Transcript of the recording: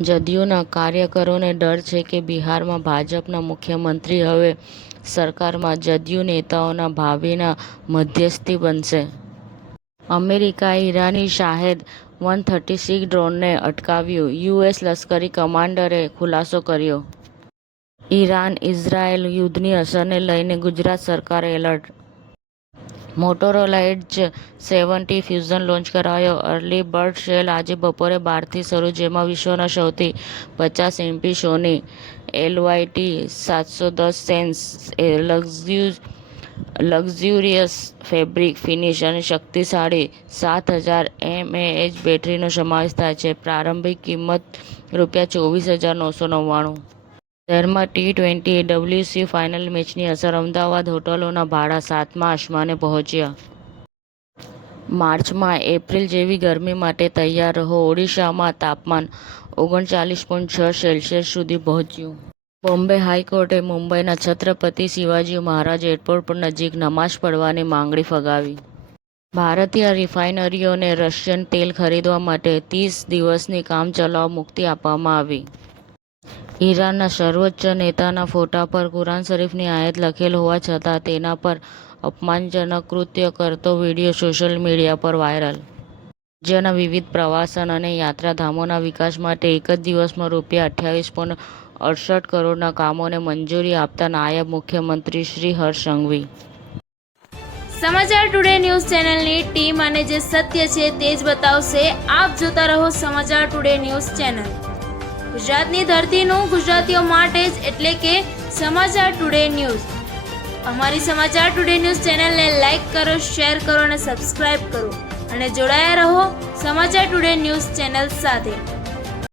જદયુના કાર્યકરોને ડર છે કે બિહારમાં ભાજપના મુખ્યમંત્રી હવે સરકારમાં જદયુ નેતાઓના ભાવિના મધ્યસ્થી બનશે. અમેરિકાએ ઈરાની શાહેદ 136 ડ્રોનને અટકાવ્યું. યુએસ લશ્કરી કમાન્ડરે ખુલાસો કર્યો. ઈરાન-ઇઝરાયલ યુદ્ધની અસરને લઈને ગુજરાત સરકારે એલર્ટ. મોટોરોલા એડજ 70 ફ્યુઝન લોન્ચ કરાયો. અર્લી બર્ડ સેલ આજે બપોરે 12થી શરૂ, જેમાં વિશ્વના સૌથી 50 MP સોની LYT-710 sense luxurious fabric finish અને શક્તિશાળી 7000 mAh બેટરીનો સમાવેશ થાય છે. પ્રારંભિક કિંમત ₹24,999. શહેરમાં T20 WC ફાઇનલ મેચની અસર. અમદાવાદ હોટલોના ભાડા 7મા આસમાને પહોંચ્યા. માર્ચમાં એપ્રિલ જેવી ગરમી માટે તૈયાર રહો. ઓડિશામાં તાપમાન 39.6 સેલ્સિયસ સુધી પહોંચ્યું. બોમ્બે હાઈકોર્ટે મુંબઈના છત્રપતિ શિવાજી મહારાજ એરપોર્ટ નજીક નમાઝ પઢવાની માંગણી ફગાવી. ભારતીય રિફાઇનરીઓને રશિયન તેલ ખરીદવા માટે 30 દિવસની કામચલાઉ મુક્તિ આપવામાં આવી. ઈરાનના સર્વોચ્ચ નેતાના ફોટા પર કુરાન શરીફની આયત લખેલ હોવા છતાં તેના પર અપમાનજનક કૃત્ય કરતો વિડીયો સોશિયલ મીડિયા પર વાયરલ. રાજ્યના વિવિધ પ્રવાસન અને યાત્રાધામોના વિકાસ માટે એક જ દિવસમાં ₹28.68 કરોડના કામોને મંજૂરી આપતા નાયબ મુખ્યમંત્રી શ્રી હર્ષ સંઘવી. સમાચાર ટુડે ન્યૂઝ ચેનલની ટીમ અને જે સત્ય છે તે જ બતાવશે. આપ જોતા રહો સમાચાર ટુડે ન્યૂઝ ચેનલ. ગુજરાતની ધરતીનું ગુજરાતીઓ માટે જ, એટલે કે સમાચાર ટુડે ન્યૂઝ. અમારી સમાચાર ટુડે ન્યૂઝ ચેનલને લાઇક કરો, શેર કરો અને સબસ્ક્રાઇબ કરો અને જોડાયા રહો સમાચાર ટુડે ન્યૂઝ ચેનલ સાથે.